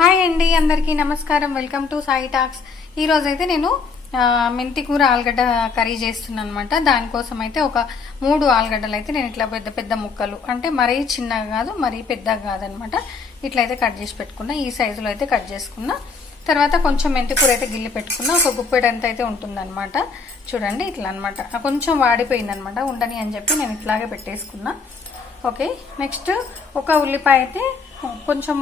Hi అండి అందరికీ నమస్కారం. Welcome to Sai talks. ఈరోజైతే అయితే నేను మెంతి కూర ఆలుగడ్డ కర్రీ చేస్తున్నాను అనమాట దానికోసం అయితే ఒక మూడు ఆలుగడ్డలు అయితే నేను ఇట్లా పెద్ద పెద్ద ముక్కలు అంటే మరీ చిన్నగా కాదు మరీ పెద్దగా కాదనమాట ఇట్లా అయితే కట్ చేసి పెట్టుకున్నా ఈ సైజులో అయితే కట్ చేసుకున్నా. తర్వాత కొంచెం మెంతి కూర అయితే గిల్లి పెట్టుకున్నా ఒక గుప్పెడంత అయితే ఉంటుందన్నమాట. చూడండి ఇట్లా అనమాట కొంచెం వాడిపోయింది అనమాట ఉండని అని చెప్పి నేను ఇట్లాగే పెట్టేసుకున్నా. ఓకే నెక్స్ట్ ఒక ఉల్లిపాయ అయితే కొంచెం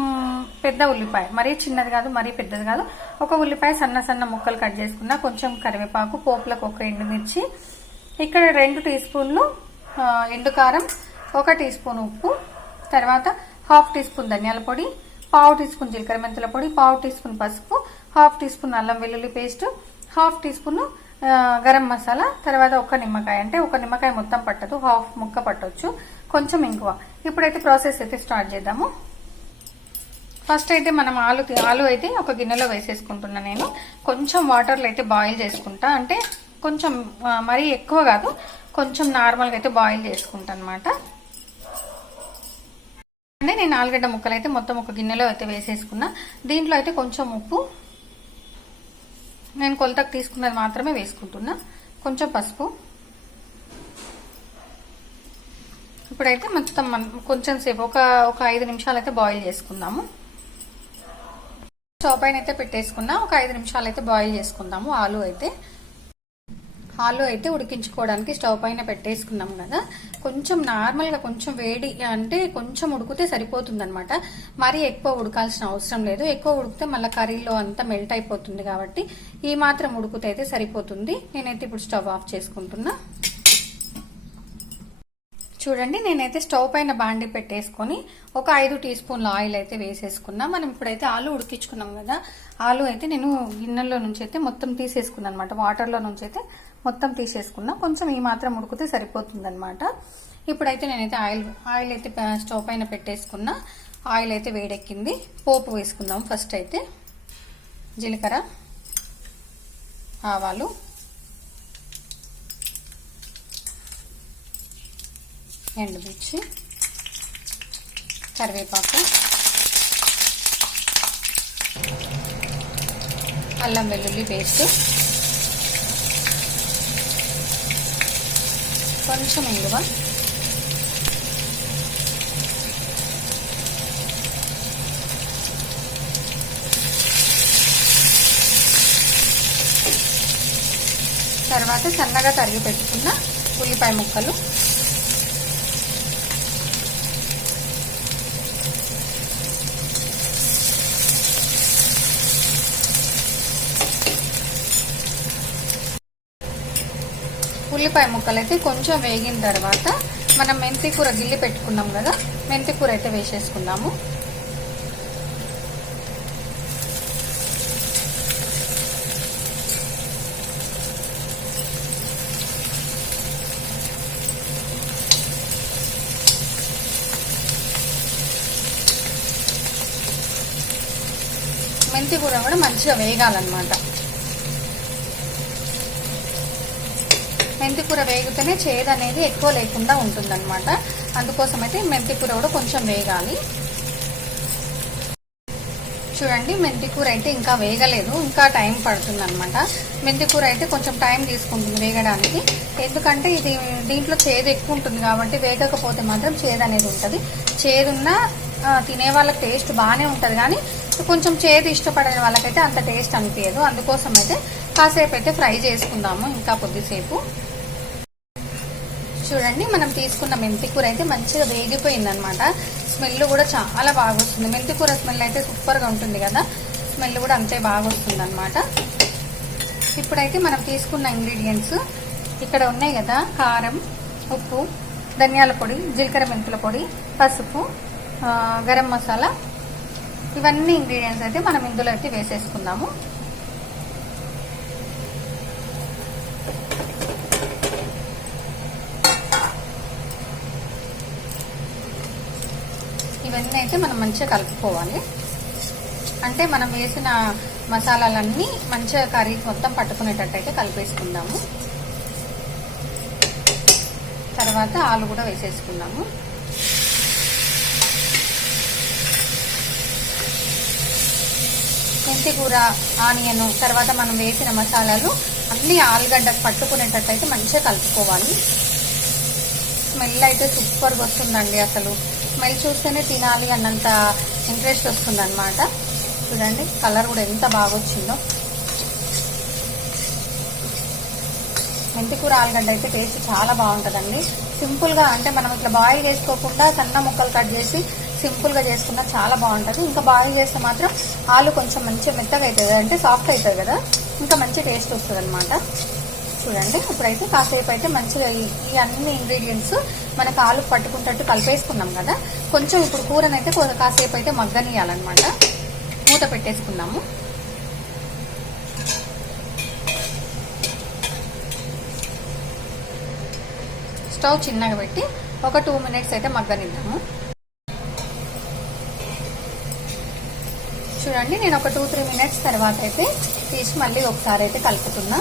పెద్ద ఉల్లిపాయ మరీ చిన్నది కాదు మరీ పెద్దది కాదు. ఒక ఉల్లిపాయ సన్న సన్న ముక్కలు కట్ చేసుకున్నా కొంచెం కరివేపాకు పోపులకు ఒక ఎండుమిర్చి ఇక్కడ రెండు టీ స్పూన్లు ఎండుకారం ఎండు కారం ఒక టీ స్పూన్ ఉప్పు తర్వాత హాఫ్ టీ స్పూన్ ధనియాల పొడి పావు టీ స్పూన్ జీలకర్ర మెంతుల పొడి పావు టీ స్పూన్ పసుపు హాఫ్ టీ స్పూన్ అల్లం వెల్లుల్లి paste half teaspoon garam masala తర్వాత ఒక నిమ్మకాయ. అంటే ఒక నిమ్మకాయ మొత్తం పట్టదు హాఫ్ ముక్క పట్టవచ్చు కొంచెం ఇంకువ ఇప్పుడైతే ప్రాసెస్ అయితే స్టార్ట్ చేద్దాము. ఫస్ట్ అయితే మనం ఆలు ఆలు అయితే ఒక గిన్నెలో వేసేసుకుంటున్నా నేను. కొంచెం వాటర్లో అయితే బాయిల్ చేసుకుంటా. అంటే కొంచెం మరీ ఎక్కువ కాదు కొంచెం నార్మల్గా అయితే బాయిల్ చేసుకుంటా అనమాట అంటే నేను ఆలుగడ్డ ముక్కలు అయితే మొత్తం ఒక గిన్నెలో అయితే వేసేసుకున్నా. దీంట్లో అయితే కొంచెం ఉప్పు నేను కొలతకు తీసుకున్నది మాత్రమే వేసుకుంటున్నా. కొంచెం పసుపు. ఇప్పుడైతే మొత్తం మనం కొంచెం సేపు ఒక ఒక ఐదు నిమిషాలు అయితే బాయిల్ చేసుకుందాము. స్టవ్ పైన అయితే పెట్టేసుకున్నా. ఒక ఐదు నిమిషాలు అయితే బాయిల్ చేసుకుందాము. ఆలు అయితే. ఆలు అయితే ఉడికించుకోవడానికి స్టవ్ పైన పెట్టేసుకున్నాం కదా. కొంచెం నార్మల్గా కొంచెం వేడి అంటే కొంచెం ఉడికితే సరిపోతుంది అనమాట మరీ ఎక్కువ ఉడకాల్సిన అవసరం లేదు. ఎక్కువ ఉడికితే మళ్ళీ కర్రీలో అంతా మెల్ట్ అయిపోతుంది కాబట్టి ఈ మాత్రం ఉడికితే అయితే సరిపోతుంది. నేనైతే ఇప్పుడు స్టవ్ ఆఫ్ చేసుకుంటున్నా. చూడండి నేనైతే స్టవ్ పైన బాండి పెట్టేసుకొని ఒక ఐదు టీ స్పూన్ల ఆయిల్ అయితే వేసేసుకున్నా. మనం ఇప్పుడైతే ఆలు ఉడికించుకున్నాం కదా ఆలు అయితే నేను గిన్నెలో నుంచి అయితే మొత్తం తీసేసుకున్నాను అనమాట వాటర్లో నుంచి అయితే మొత్తం తీసేసుకున్నా. కొంచెం ఈ మాత్రం ఉడికితే సరిపోతుందనమాట ఇప్పుడైతే నేనైతే ఆయిల్ ఆయిల్ అయితే స్టవ్ పైన పెట్టేసుకున్నా. ఆయిల్ అయితే వేడెక్కింది. పోపు వేసుకుందాం ఫస్ట్ అయితే. జీలకర్ర ఆవాలు. ఎండుమిర్చి కరివేపాకు అల్లం వెల్లుల్లి పేస్ట్ కొంచెం ఇంగువ తర్వాత సన్నగా తరిగి పెట్టుకున్న ఉల్లిపాయ ముక్కలు ఉల్లిపాయ ముక్కలు అయితే కొంచెం వేగిన తర్వాత మనం మెంతి కూర గిల్లి పెట్టుకున్నాం కదా మెంతి కూర అయితే వేసేసుకుందాము. మెంతి కూర కూడా మంచిగా వేగాలన్నమాట. మెంతి కూర వేగితేనే చేదు అనేది ఎక్కువ లేకుండా ఉంటుందన్నమాట. అందుకోసం అయితే మెంతి కూర కూడా కొంచెం వేగాలి. చూడండి మెంతి కూర అయితే ఇంకా వేగలేదు ఇంకా టైం పడుతుంది అనమాట మెంతి కూర అయితే కొంచెం టైం తీసుకుంటుంది వేగడానికి. ఎందుకంటే ఇది దీంట్లో చేదు ఎక్కువ ఉంటుంది కాబట్టి వేగకపోతే మాత్రం చేదు అనేది ఉంటుంది. చేదున్నా తినే వాళ్ళకి టేస్ట్ బాగానే ఉంటుంది కానీ కొంచెం చేదు ఇష్టపడే వాళ్ళకైతే అంత టేస్ట్ అనిపించదు అందుకోసం అయితే కాసేపు అయితే ఫ్రై చేసుకుందాము ఇంకా కొద్దిసేపు. చూడండి మనం తీసుకున్న మెంతికూర అయితే మంచిగా వేగిపోయింది అనమాట స్మెల్ కూడా చాలా బాగా వస్తుంది మెంతికూర స్మెల్ అయితే సూపర్గా ఉంటుంది కదా. స్మెల్ కూడా అంతే బాగా వస్తుంది అనమాట ఇప్పుడైతే మనం తీసుకున్న ఇంగ్రీడియంట్స్ ఇక్కడ ఉన్నాయి కదా. కారం ఉప్పు ధనియాల పొడి జీలకర్ర మెంతుల పొడి పసుపు గరం మసాలా. ఇవన్నీ ఇంగ్రీడియంట్స్ అయితే మనం ఇందులో అయితే వేసేసుకుందాము. ఇవన్నీ అయితే మనం మంచిగా కలుపుకోవాలి. అంటే మనం వేసిన మసాలాలన్నీ మంచిగా కర్రీ మొత్తం పట్టుకునేటట్టు అయితే కలిపేసుకుందాము. తర్వాత ఆలు కూడా వేసేసుకున్నాము మెంతి కూర ఆనియన్ తర్వాత మనం వేసిన మసాలాలు అన్ని ఆలుగడ్డకు పట్టుకునేటట్టు అయితే మంచిగా కలుపుకోవాలి. స్మెల్ అయితే సూపర్గా వస్తుందండి అసలు. స్మెల్ చూస్తేనే తినాలి అన్నంత ఇంట్రెస్ట్ వస్తుంది అనమాట చూడండి కలర్ కూడా ఎంత బాగా వచ్చిందో మెంతికూర ఆలుగడ్డ అయితే టేస్ట్ చాలా బాగుంటుందండి. సింపుల్గా అంటే మనం ఇట్లా బాయిల్ చేసుకోకుండా సన్న ముక్కలు కట్ చేసి సింపుల్గా చేసుకున్నా చాలా బాగుంటుంది. ఇంకా బాయిల్ చేస్తే మాత్రం ఆలు కొంచెం మంచిగా మెత్తగా అవుతుంది అంటే సాఫ్ట్ అవుతుంది కదా. ఇంకా మంచి టేస్ట్ వస్తుంది అనమాట చూడండి. ఇప్పుడైతే కాసేపు అయితే మంచిగా ఈ అన్ని ఇంగ్రీడియంట్స్ మనకు ఆలు పట్టుకుంటట్టు కలిపేసుకున్నాం కదా. కొంచెం ఇప్పుడు కూరనైతే కాసేపు అయితే మగ్గనియాలన్నమాట మూత పెట్టేసుకున్నాము. స్టవ్ చిన్నగా పెట్టి ఒక టూ మినిట్స్ అయితే మగ్గనిద్దాము. చూడండి నేను ఒక టూ త్రీ మినిట్స్ తర్వాత అయితే తీసి మళ్ళీ ఒకసారి అయితే కలుపుతున్నా.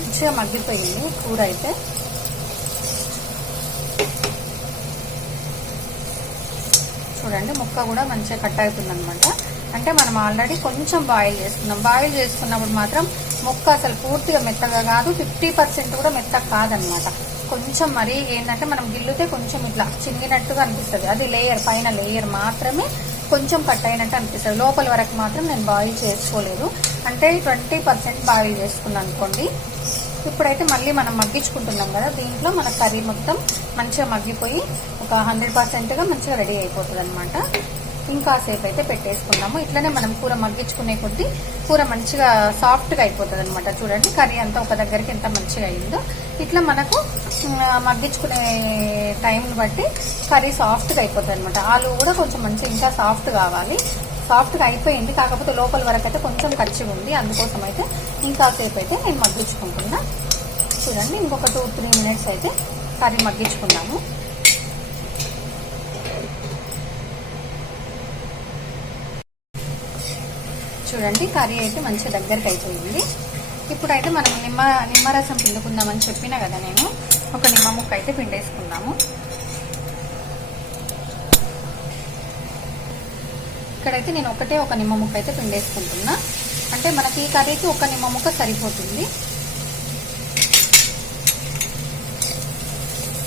మంచిగా మగ్గిపోయింది. కూర అయితే చూడండి ముక్క కూడా మంచిగా కట్ అవుతుంది అనమాట అంటే మనం ఆల్రెడీ కొంచెం బాయిల్ చేసుకున్నాం. బాయిల్ చేసుకున్నప్పుడు మాత్రం ముక్క అసలు పూర్తిగా మెత్తగా కాదు ఫిఫ్టీ పర్సెంట్ కూడా మెత్తగా కాదనమాట కొంచెం మరీ ఏంటంటే మనం గిల్లుతే కొంచెం ఇట్లా చింగినట్టుగా అనిపిస్తుంది. అది లేయర్ పైన లేయర్ మాత్రమే కొంచెం కట్ అయినట్టు అనిపిస్తుంది. లోపల వరకు మాత్రం నేను బాయిల్ చేసుకోలేదు. అంటే ట్వంటీ పర్సెంట్ బాయిల్ చేసుకున్నాను అనుకోండి. ఇప్పుడైతే మళ్ళీ మనం మగ్గించుకుంటున్నాం కదా దీంట్లో మన కర్రీ మొత్తం మంచిగా మగ్గిపోయి ఒక హండ్రెడ్ పర్సెంట్గా మంచిగా రెడీ అయిపోతుంది అనమాట ఇంకాసేపు అయితే పెట్టేసుకున్నాము ఇట్లనే మనం కూర మగ్గించుకునే కొద్దీ కూర మంచిగా సాఫ్ట్గా అయిపోతుంది అనమాట చూడండి కర్రీ అంతా ఒక దగ్గరికి ఎంత మంచిగా అయిందో. ఇట్లా మనకు మగ్గించుకునే టైంని బట్టి కర్రీ సాఫ్ట్గా అయిపోతుంది అనమాట ఆలు కూడా కొంచెం మంచిగా ఇంకా సాఫ్ట్ కావాలి. సాఫ్ట్గా అయిపోయింది. కాకపోతే లోపల వరకు అయితే కొంచెం కచ్చిగా ఉంది. అందుకోసం అయితే ఇంకాసేపు అయితే నేను మగ్గించుకుంటున్నా. చూడండి ఇంకొక టూ త్రీ మినిట్స్ అయితే కర్రీ మగ్గించుకున్నాము. చూడండి కర్రీ అయితే మంచిగా దగ్గరికి అయిపోయింది. ఇప్పుడైతే మనం నిమ్మ నిమ్మరసం పిండుకుందామని చెప్పినా కదా నేను. ఒక నిమ్మ ముక్క అయితే పిండేసుకున్నాము. ఇక్కడైతే నేను ఒకటే ఒక నిమ్మ ముక్క అయితే పిండేసుకుంటున్నా. అంటే మనకి ఈ కర్రీకి ఒక నిమ్మ ముక్క సరిపోతుంది.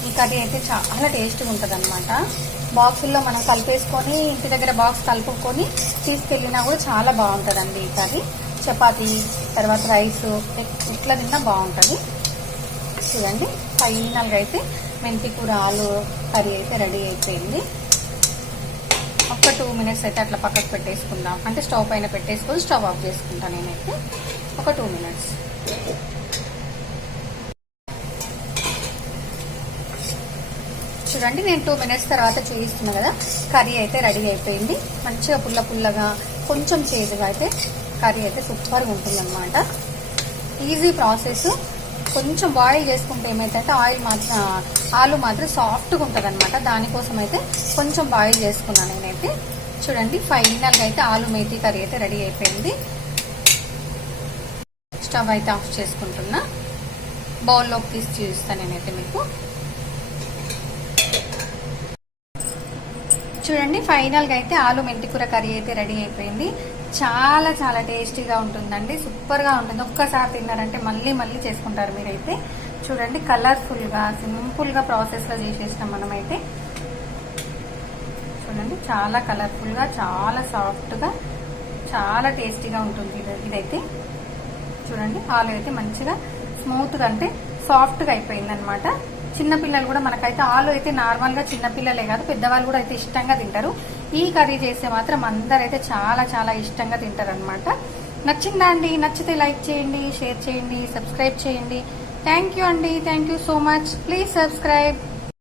ఈ కర్రీ అయితే చాలా టేస్ట్గా ఉంటుంది అనమాట బాక్సుల్లో మనం కలిపేసుకొని ఇంటి దగ్గర బాక్స్ కలుపుకొని తీసుకెళ్ళినా కూడా చాలా బాగుంటుందండి ఈ కర్రీ. చపాతీ తర్వాత రైస్ ఇట్లా తిన్నా బాగుంటుంది. చూడండి ఫైనల్గా అయితే మెంతికూర ఆలు కర్రీ అయితే రెడీ అయిపోయింది. ఒక టూ మినిట్స్ అయితే అట్లా పక్కకు పెట్టేసుకుందాం. అంటే స్టవ్ పైన పెట్టేసుకొని స్టవ్ ఆఫ్ చేసుకుంటాను నేనైతే. ఒక టూ మినిట్స్. చూడండి నేను టూ మినిట్స్ తర్వాత చూపిస్తున్నా కదా. కర్రీ అయితే రెడీ అయిపోయింది. మంచిగా పుల్ల పుల్లగా కొంచెం చేదుగా అయితే కర్రీ అయితే సూపర్గా ఉంటుందన్నమాట. Easy process. కొంచెం బాయిల్ చేసుకుంటే ఏమైతే ఆయిల్ మాత్రం ఆలు మాత్రం సాఫ్ట్గా ఉంటుంది అనమాట దానికోసం అయితే కొంచెం బాయిల్ చేసుకున్నాను నేనైతే. చూడండి ఫైనల్గా అయితే ఆలు మేతి కర్రీ అయితే రెడీ అయిపోయింది. స్టవ్ అయితే ఆఫ్ చేసుకుంటున్నా. బౌల్లోకి తీసి చూస్తాను నేనైతే మీకు. చూడండి ఫైనల్గా అయితే ఆలు మెంతికూర కర్రీ అయితే రెడీ అయిపోయింది. చాలా చాలా టేస్టీగా ఉంటుందండి. సూపర్గా ఉంటుంది. ఒక్కసారి తిన్నారంటే మళ్ళీ మళ్ళీ చేసుకుంటారు మీరైతే. చూడండి కలర్ఫుల్గా సింపుల్గా ప్రాసెస్లో చేసేసినాం మనమైతే. చూడండి చాలా కలర్ఫుల్గా చాలా సాఫ్ట్గా చాలా టేస్టీగా ఉంటుంది ఇది- ఇదైతే. చూడండి ఆలు అయితే మంచిగా స్మూత్గా అంటే సాఫ్ట్గా అయిపోయింది అనమాట చిన్నపిల్లలు కూడా మనకైతే ఆలు అయితే నార్మల్గా చిన్నపిల్లలే కాదు పెద్దవాళ్ళు కూడా అయితే ఇష్టంగా తింటారు. ఈ కర్రీ చేస్తే మాత్రం అందరైతే చాలా చాలా ఇష్టంగా తింటారనమాట నచ్చిందా అండి? నచ్చితే లైక్ చేయండి షేర్ చేయండి సబ్స్క్రైబ్ చేయండి. థ్యాంక్ యూ అండి. Thank you so much. Please subscribe.